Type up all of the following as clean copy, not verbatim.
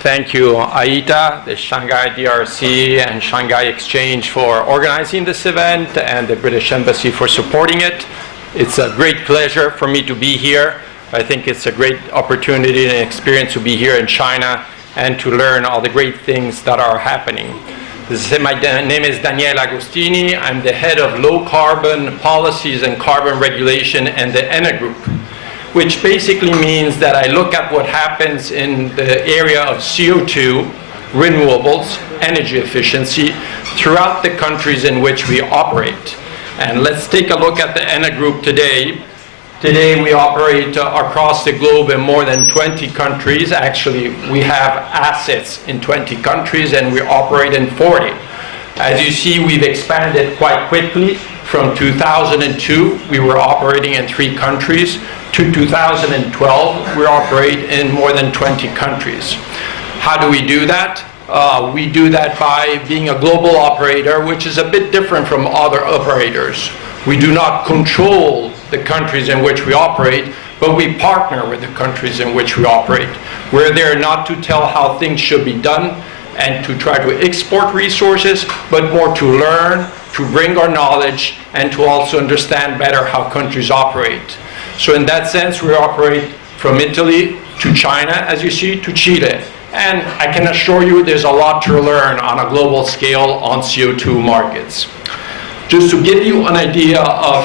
Thank you, AITA, the Shanghai DRC, and Shanghai Exchange for organizing this event, and the British Embassy for supporting it. It's a great pleasure for me to be here. I think it's a great opportunity and experience to be here in China and to learn all the great things that are happening. My name is Daniele Agostini. I'm the head of low carbon policies and carbon regulation and the ENEL group, which basically means that I look at what happens in the area of CO2, renewables, energy efficiency throughout the countries in which we operate. And let's take a look at the ENEL group today. Today we operate across the globe in more than 20 countries. Actually, we have assets in 20 countries and we operate in 40. As you see, we've expanded quite quickly. From 2002, we were operating in 3 countries. To 2012, we operate in more than 20 countries. How do we do that? We do that by being a global operator, which is a bit different from other operators. We do not control the countries in which we operate, but we partner with the countries in which we operate. We're there not to tell how things should be done and to try to export resources, but more to learn, to bring our knowledge, and to also understand better how countries operate. So in that sense, we operate from Italy to China, as you see, to Chile. And I can assure you there's a lot to learn on a global scale on CO2 markets. Just to give you an idea of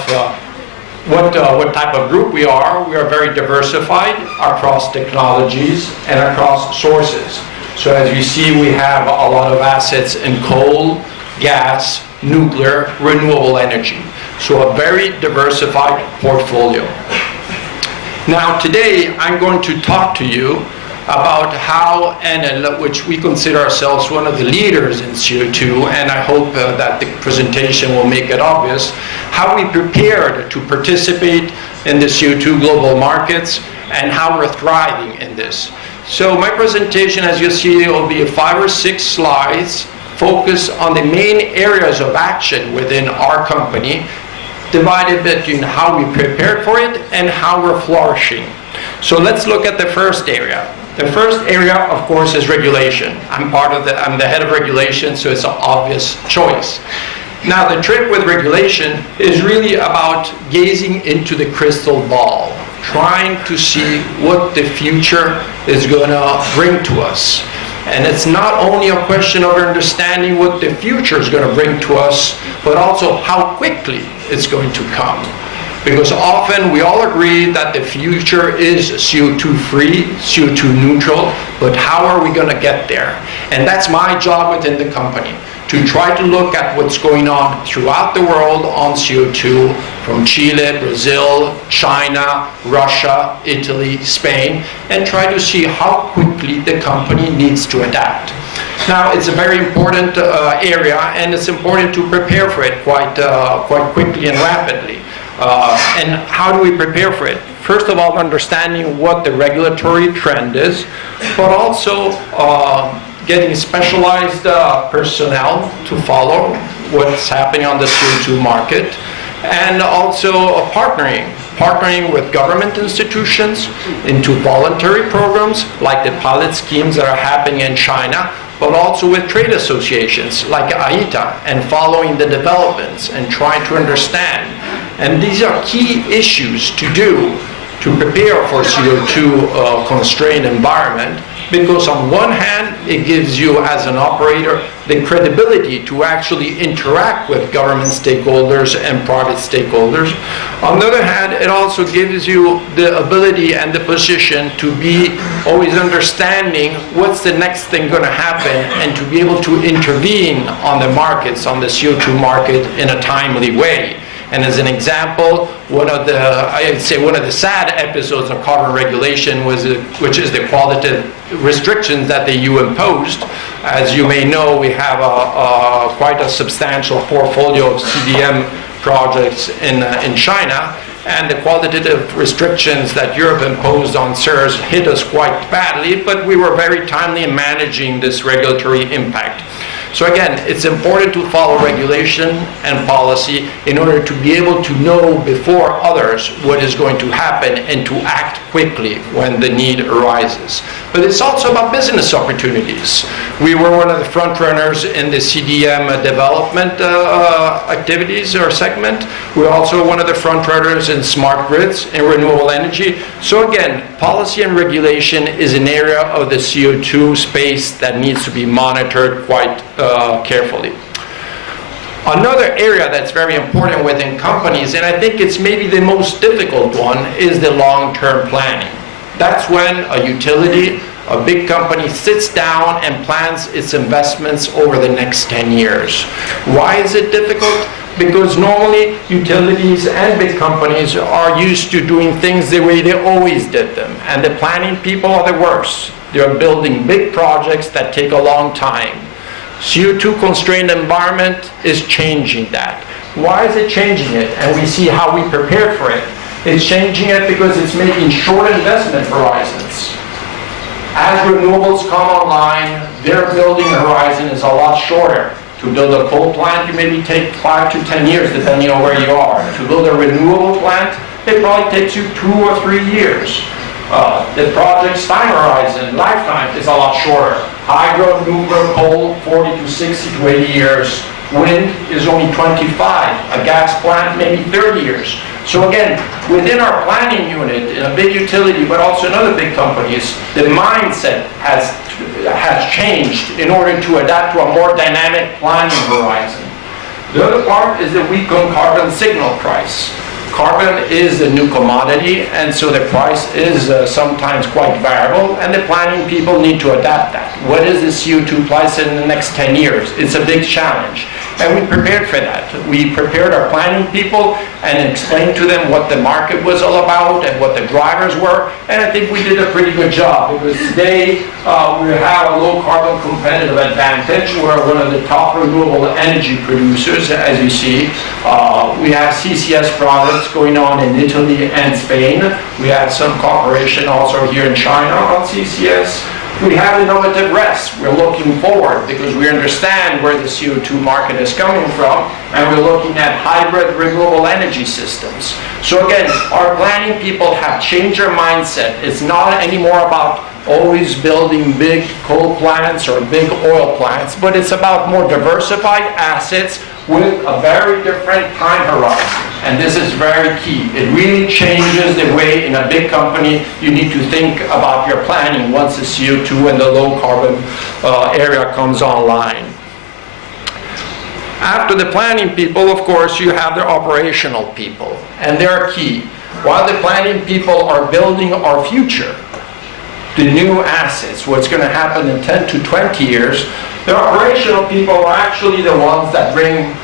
what type of group we are very diversified across technologies and across sources. So as you see, we have a lot of assets in coal, gas, nuclear, renewable energy. So a very diversified portfolio. Now today I'm going to talk to you about how ENEL, which we consider ourselves one of the leaders in CO2, and I hope that the presentation will make it obvious, how we prepared to participate in the CO2 global markets and how we're thriving in this. So my presentation, as you see, will be 5 or 6 slides focused on the main areas of action within our company, divided between how we prepared for it and how we're flourishing. So let's look at the first area. The first area, of course, is regulation. I'm the head of regulation, so it's an obvious choice. Now, the trick with regulation is really about gazing into the crystal ball, trying to see what the future is going to bring to us. And it's not only a question of understanding what the future is going to bring to us, but also how quickly it's going to come. Because often we all agree that the future is CO2 free, CO2 neutral, but how are we going to get there? And that's my job within the company, to try to look at what's going on throughout the world on CO2, from Chile, Brazil, China, Russia, Italy, Spain, and try to see how quickly the company needs to adapt. Now, it's a very important area, and it's important to prepare for it quite quickly and rapidly. And how do we prepare for it? First of all, understanding what the regulatory trend is, but also getting specialized personnel to follow what's happening on the CO2 market, and also partnering with government institutions into voluntary programs like the pilot schemes that are happening in China, but also with trade associations like AITA, and following the developments and trying to understand. And these are key issues to do to prepare for CO2 constrained environment, because on one hand, it gives you as an operator the credibility to actually interact with government stakeholders and private stakeholders. On the other hand, it also gives you the ability and the position to be always understanding what's the next thing going to happen, and to be able to intervene on the markets, on the CO2 market, in a timely way. And as an example, one of the sad episodes of carbon regulation which is the qualitative restrictions that the EU imposed. As you may know, we have quite a substantial portfolio of CDM projects in China, and the qualitative restrictions that Europe imposed on CERS hit us quite badly, but we were very timely in managing this regulatory impact. So again, it's important to follow regulation and policy in order to be able to know before others what is going to happen and to act quickly when the need arises. But it's also about business opportunities. We were one of the front runners in the CDM development activities or segment. We're also one of the front runners in smart grids and renewable energy. So again, policy and regulation is an area of the CO2 space that needs to be monitored quite carefully. Another area that's very important within companies, and I think it's maybe the most difficult one, is the long-term planning. That's when a utility, a big company, sits down and plans its investments over the next 10 years. Why is it difficult? Because normally utilities and big companies are used to doing things the way they always did them, and the planning people are the worst. They're building big projects that take a long time. CO2 constrained environment is changing that. Why is it changing it? And we see how we prepare for it. It's changing it because it's making short investment horizons. As renewables come online, their building horizon is a lot shorter. To build a coal plant, you maybe take 5 to 10 years, depending on where you are. To build a renewable plant, it probably takes you 2 or 3 years. The project's time horizon, lifetime, is a lot shorter. Hydro, nuclear, coal, 40 to 60 to 80 years. Wind is only 25. A gas plant, maybe 30 years. So again, within our planning unit, in a big utility, but also in other big companies, the mindset has changed in order to adapt to a more dynamic planning horizon. The other part is the weak on carbon signal price. Carbon is the new commodity, and so the price is sometimes quite variable, and the planning people need to adapt that. What is the CO2 price in the next 10 years? It's a big challenge, and we prepared for that. We prepared our planning people and explained to them what the market was all about and what the drivers were, and I think we did a pretty good job, because today we have a low carbon competitive advantage. We're one of the top renewable energy producers, as you see. We have CCS products going on in Italy and Spain. We have some cooperation also here in China on CCS. We have innovative RES. We're looking forward because we understand where the CO2 market is coming from, and we're looking at hybrid renewable energy systems. So again, our planning people have changed their mindset. It's not anymore about always building big coal plants or big oil plants, but it's about more diversified assets with a very different time horizon. And this is very key. It really changes the way in a big company you need to think about your planning once the CO2 and the low carbon area comes online. After the planning people, of course, you have the operational people, and they're key. While the planning people are building our future, the new assets, what's going to happen in 10 to 20 years, the operational people are actually the ones that bring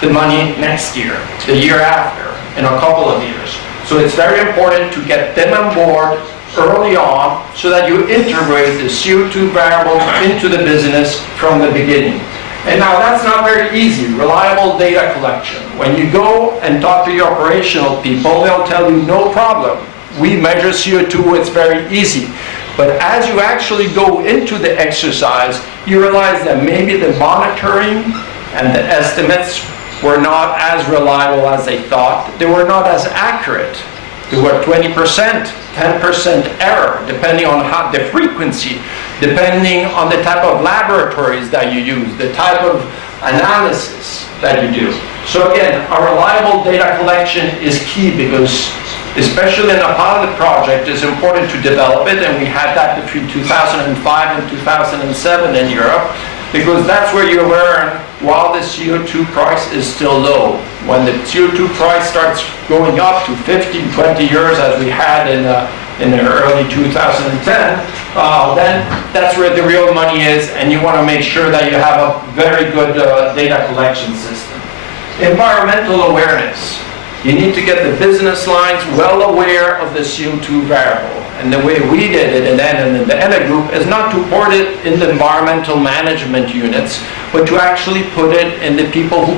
the money next year, the year after, in a couple of years. So it's very important to get them on board early on so that you integrate the CO2 variable into the business from the beginning. And now that's not very easy, reliable data collection. When you go and talk to your operational people, they'll tell you no problem. We measure CO2, it's very easy. But as you actually go into the exercise, you realize that maybe the monitoring and the estimates were not as reliable as they thought. They were not as accurate. There were 20%, 10% error, depending on the frequency, depending on the type of laboratories that you use, the type of analysis that you do. So again, a reliable data collection is key because, especially in a pilot project, it's important to develop it, and we had that between 2005 and 2007 in Europe, because that's where you learn while the CO2 price is still low. When the CO2 price starts going up to 15, 20 years, as we had in the early 2010, then that's where the real money is, and you want to make sure that you have a very good data collection system. Environmental awareness. You need to get the business lines well aware of the CO2 variable. And the way we did it in the ENEL group is not to put it in the environmental management units, but to actually put it in the people who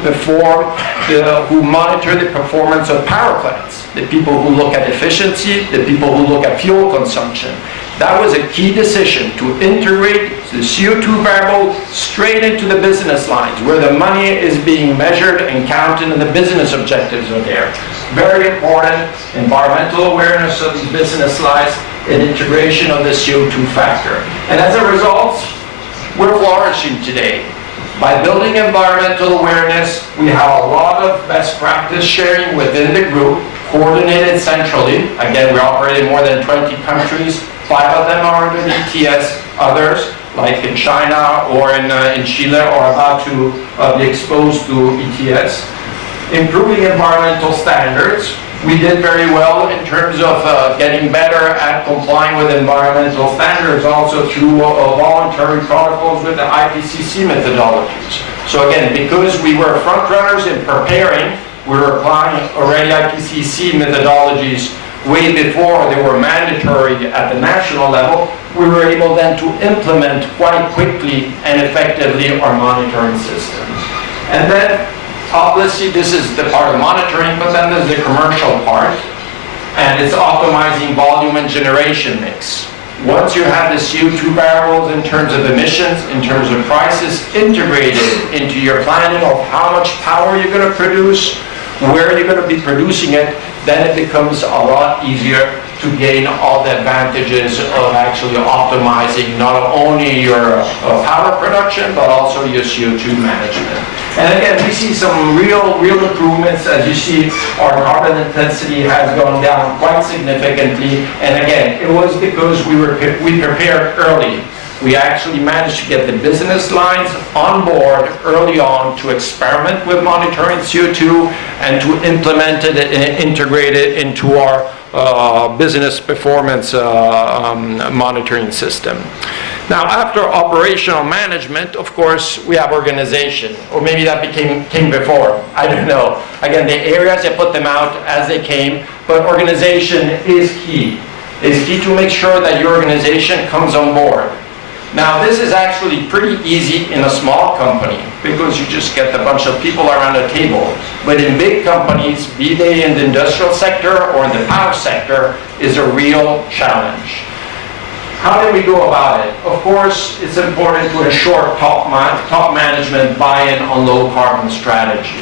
who monitor the performance of power plants, the people who look at efficiency, the people who look at fuel consumption. That was a key decision, to integrate the CO2 variable straight into the business lines, where the money is being measured and counted and the business objectives are there. Very important, environmental awareness of these business lines and integration of the CO2 factor. And as a result, we're flourishing today. By building environmental awareness, we have a lot of best practice sharing within the group, coordinated centrally. Again, we operate in more than 20 countries. 5 of them are under ETS, others, like in China or in Chile, are about to be exposed to ETS. Improving environmental standards. We did very well in terms of getting better at complying with environmental standards, also through voluntary protocols with the IPCC methodologies. So again, because we were front runners in preparing, we were applying already IPCC methodologies way before they were mandatory at the national level. We were able then to implement quite quickly and effectively our monitoring systems. And then obviously this is the part of monitoring, but then there's the commercial part, and it's optimizing volume and generation mix. Once you have the CO2 variables in terms of emissions, in terms of prices integrated into your planning of how much power you're going to produce, where you're going to be producing it, then it becomes a lot easier to gain all the advantages of actually optimizing not only your power production, but also your CO2 management. And again, we see some real improvements. As you see, our carbon intensity has gone down quite significantly. And again, it was because we prepared early. We actually managed to get the business lines on board early on to experiment with monitoring CO2 and to implement it and integrate it into our business performance monitoring system. Now, after operational management, of course, we have organization, or maybe that came before. I don't know. Again, the areas, I put them out as they came, but organization is key. It's key to make sure that your organization comes on board. Now, this is actually pretty easy in a small company because you just get a bunch of people around a table. But in big companies, be they in the industrial sector or in the power sector, is a real challenge. How do we go about it? Of course, it's important to ensure top management buy-in on low carbon strategy.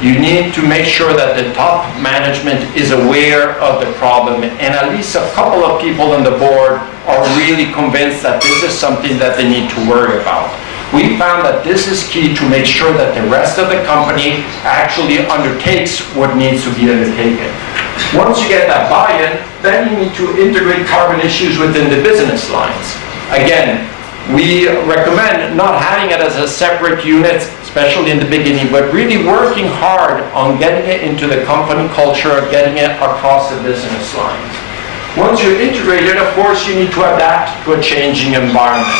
You need to make sure that the top management is aware of the problem, and at least a couple of people on the board are really convinced that this is something that they need to worry about. We found that this is key to make sure that the rest of the company actually undertakes what needs to be undertaken. Once you get that buy-in, then you need to integrate carbon issues within the business lines. Again, we recommend not having it as a separate unit, especially in the beginning, but really working hard on getting it into the company culture, getting it across the business lines. Once you're integrated, of course, you need to adapt to a changing environment.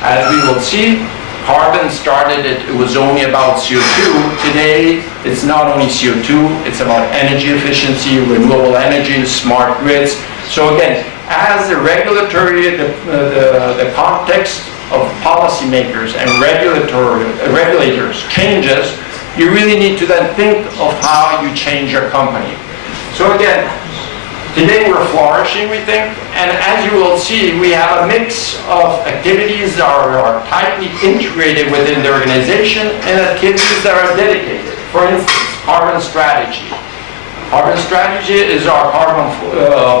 As we will see, carbon started, it was only about CO2. Today, it's not only CO2, it's about energy efficiency, renewable energy, smart grids. So again, as the regulatory, the context of policymakers and regulators changes, you really need to then think of how you change your company. So again, today we're flourishing, we think, and as you will see, we have a mix of activities that are tightly integrated within the organization and activities that are dedicated. For instance, carbon strategy. Carbon strategy is our carbon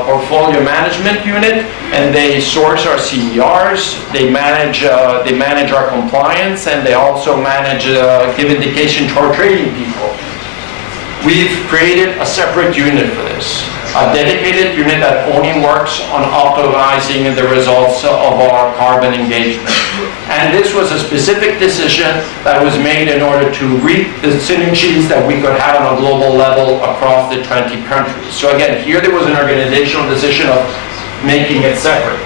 portfolio management unit, and they source our CERs, they manage our compliance, and they also give indication to our trading people. We've created a separate unit for this, a dedicated unit that only works on optimizing the results of our carbon engagement. And this was a specific decision that was made in order to reap the synergies that we could have on a global level across the 20 countries. So again, here there was an organizational decision of making it separate.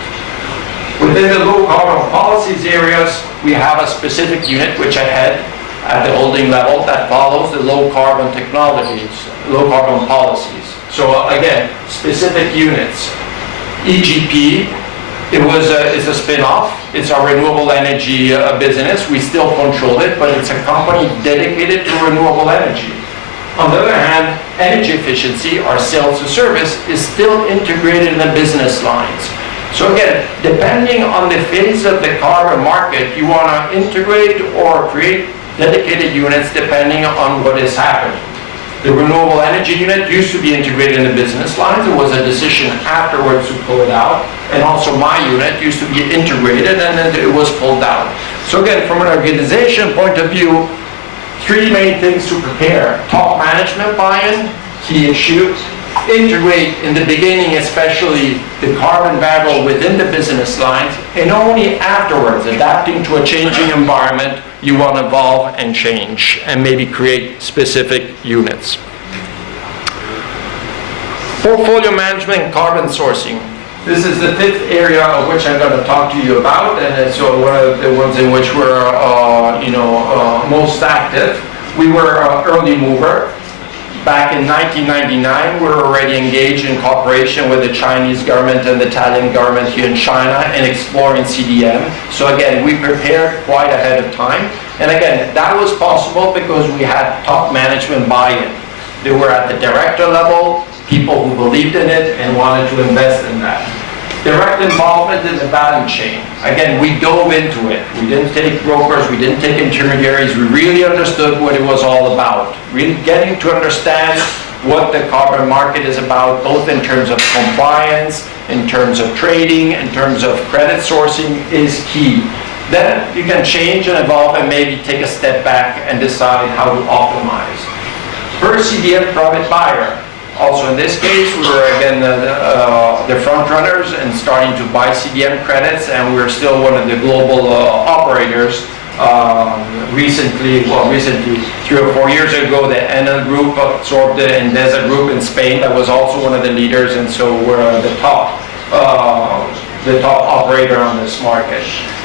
Within the low carbon policies areas, we have a specific unit which I head at the holding level that follows the low carbon technologies, low carbon policies. So again, specific units. EGP, it's a spin-off. It's our renewable energy business. We still control it, but it's a company dedicated to renewable energy. On the other hand, energy efficiency, our sales to service, is still integrated in the business lines. So again, depending on the phase of the carbon market, you want to integrate or create dedicated units depending on what is happening. The renewable energy unit used to be integrated in the business lines. It was a decision afterwards to pull it out. And also my unit used to be integrated and then it was pulled out. So again, from an organization point of view, three main things to prepare. Top management buy-in, key issue. Integrate in the beginning, especially the carbon variable within the business lines, and only afterwards, adapting to a changing environment, you want to evolve and change and maybe create specific units. Portfolio management and carbon sourcing. This is the fifth area of which I'm going to talk to you about, and it's one of the ones in which we're most active. We were an early mover. Back in 1999, we were already engaged in cooperation with the Chinese government and the Italian government here in China in exploring CDM. So again, we prepared quite ahead of time. And again, that was possible because we had top management buy-in. They were at the director level, people who believed in it and wanted to invest in that. Direct involvement in the value chain. Again, we dove into it. We didn't take brokers, we didn't take intermediaries. We really understood what it was all about. Really getting to understand what the carbon market is about, both in terms of compliance, in terms of trading, in terms of credit sourcing is key. Then you can change and evolve and maybe take a step back and decide how to optimize. First, CDM private buyer. Also in this case, we were again the front runners and starting to buy CDM credits, and we're still one of the global operators. Recently, 3 or 4 years ago, the ENEL group absorbed the Endesa group in Spain. That was also one of the leaders, and so we're the top operator on this market.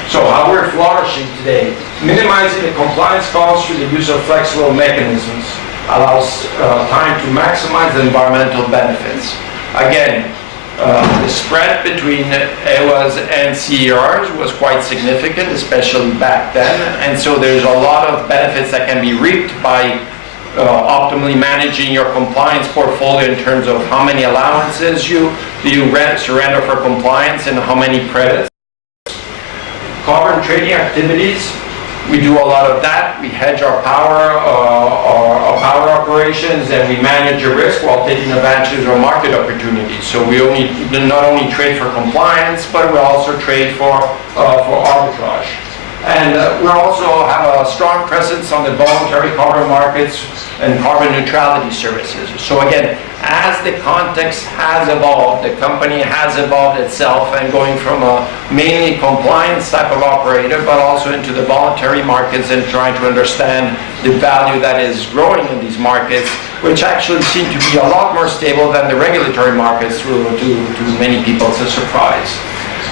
So how we're flourishing today, minimizing the compliance costs through the use of flexible mechanisms. Allows time to maximize the environmental benefits. Again, the spread between EWAs and CERs was quite significant, especially back then, and so there's a lot of benefits that can be reaped by optimally managing your compliance portfolio in terms of how many allowances you surrender for compliance and how many credits. Carbon trading activities. We do a lot of that. We hedge our power operations, and we manage the risk while taking advantage of market opportunities. So we not only trade for compliance, but we also trade for arbitrage. And we also have a strong presence on the voluntary carbon markets and carbon neutrality services. So again, as the context has evolved, the company has evolved itself and going from a mainly compliance type of operator, but also into the voluntary markets and trying to understand the value that is growing in these markets, which actually seem to be a lot more stable than the regulatory markets to many people's surprise.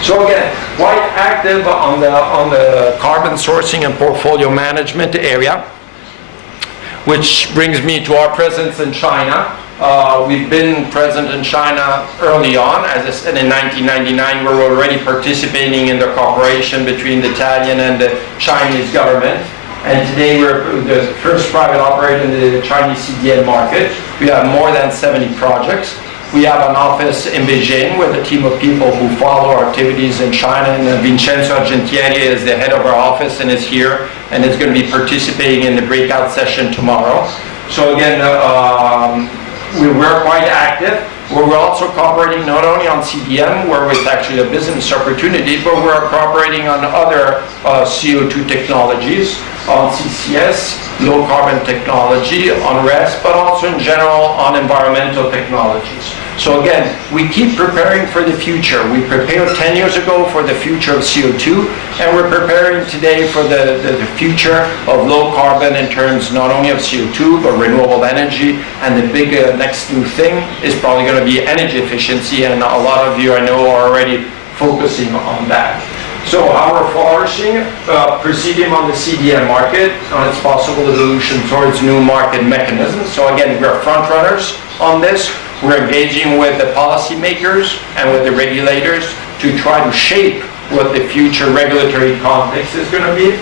So again, quite active on the carbon sourcing and portfolio management area, which brings me to our presence in China. We've been present in China early on. As I said, in 1999, we were already participating in the cooperation between the Italian and the Chinese government. And today we're the first private operator in the Chinese CDN market. We have more than 70 projects. We have an office in Beijing with a team of people who follow our activities in China, and Vincenzo Argentieri is the head of our office and is here and is going to be participating in the breakout session tomorrow. So again, we were quite active. We're also cooperating not only on CDM, where it's actually a business opportunity, but we're cooperating on other CO2 technologies, on CCS, low carbon technology, on RES, but also in general on environmental technologies. So again, we keep preparing for the future. We prepared 10 years ago for the future of CO2, and we're preparing today for the future of low carbon in terms not only of CO2, but renewable energy. And the big next new thing is probably going to be energy efficiency, and a lot of you I know are already focusing on that. So how we're flourishing, proceeding on the CDM market, on its possible evolution towards new market mechanisms. So again, we're front runners on this. We're engaging with the policymakers and with the regulators to try to shape what the future regulatory context is going to be.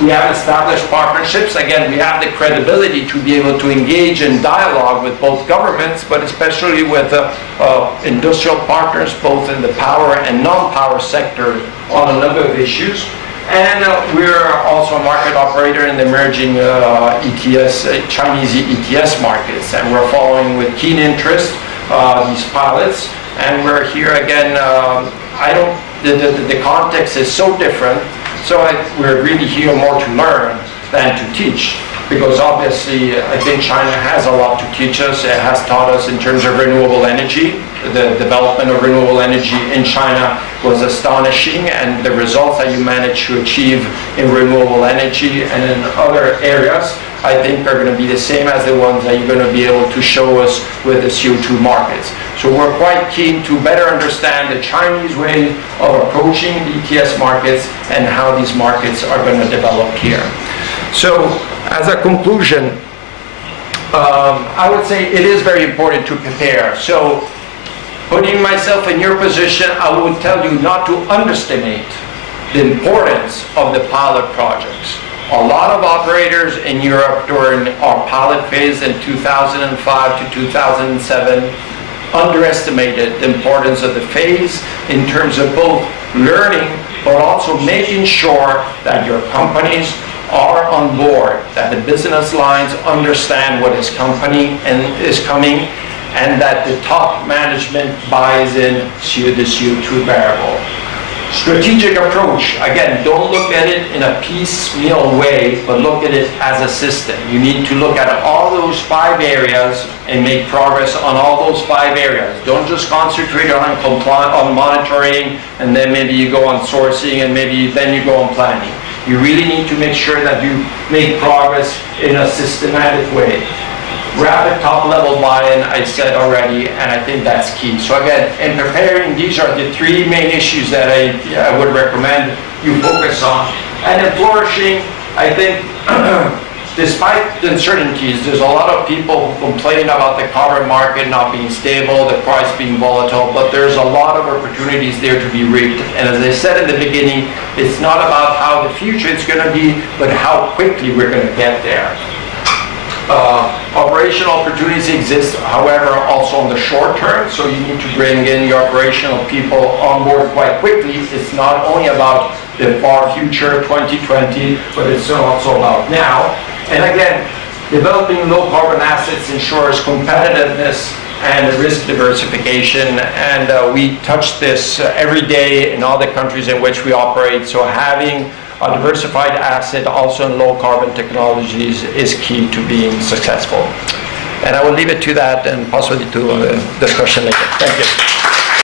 We have established partnerships. Again, we have the credibility to be able to engage in dialogue with both governments, but especially with industrial partners, both in the power and non-power sector on a number of issues. And we're also a market operator in the emerging Chinese ETS markets. And we're following with keen interest these pilots. And we're here again, the context is so different. So we're really here more to learn than to teach, because obviously I think China has a lot to teach us. It has taught us in terms of renewable energy. The development of renewable energy in China was astonishing, and the results that you managed to achieve in renewable energy and in other areas, I think are going to be the same as the ones that you're going to be able to show us with the CO2 markets. So we're quite keen to better understand the Chinese way of approaching the ETS markets and how these markets are going to develop here. So as a conclusion, I would say it is very important to prepare. So putting myself in your position, I would tell you not to underestimate the importance of the pilot projects. A lot of operators in Europe during our pilot phase in 2005 to 2007 underestimated the importance of the phase in terms of both learning, but also making sure that your companies are on board, that the business lines understand what is coming, and that the top management buys in the CO2 variable. Strategic approach, again, don't look at it in a piecemeal way, but look at it as a system. You need to look at all those 5 areas and make progress on all those 5 areas. Don't just concentrate on monitoring, and then maybe you go on sourcing, and maybe then you go on planning. You really need to make sure that you make progress in a systematic way. Rapid top-level buy-in, I said already, and I think that's key. So again, in preparing, these are the 3 main issues that I would recommend you focus on. And in flourishing, I think, despite the uncertainties, there's a lot of people who complain about the carbon market not being stable, the price being volatile, but there's a lot of opportunities there to be reaped. And as I said in the beginning, it's not about how the future is going to be, but how quickly we're going to get there. Operational opportunities exist, however, also in the short term, so you need to bring in your operational people on board quite quickly. It's not only about the far future, 2020, but it's also about now. And again, developing low carbon assets ensures competitiveness and risk diversification, and we touch this every day in all the countries in which we operate. So having a diversified asset also in low carbon technologies is key to being successful. And I will leave it to that and possibly to discussion later. Thank you.